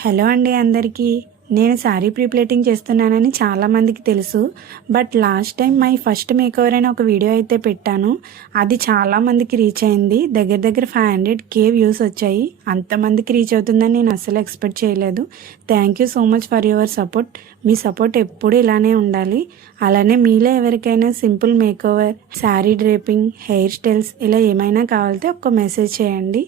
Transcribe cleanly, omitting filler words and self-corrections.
Hello అండి అందరికీ. నేను శారీ ప్రీప్లేటింగ్ చేస్తున్నానని చాలామందికి తెలుసు. But last time my first makeover అని ఒక వీడియో అయితే పెట్టాను. అది చాలామందికి రీచ్ అయింది. దగ్గర దగ్గర 500K వ్యూస్ వచ్చాయి. అంతమందికి రీచ్ అవుతుందని నేను అస్సలు ఎక్స్పెక్ట్ చేయలేదు. Thank you so much for your support. Me support ఎప్పుడు ఇలానే ఉండాలి. అలానే మీలో ఎవరికైనా simple makeover, sari draping, hair styles ఇలా ఏమైనా కావాలితే ఒక్క మెసేజ్ చేయండి.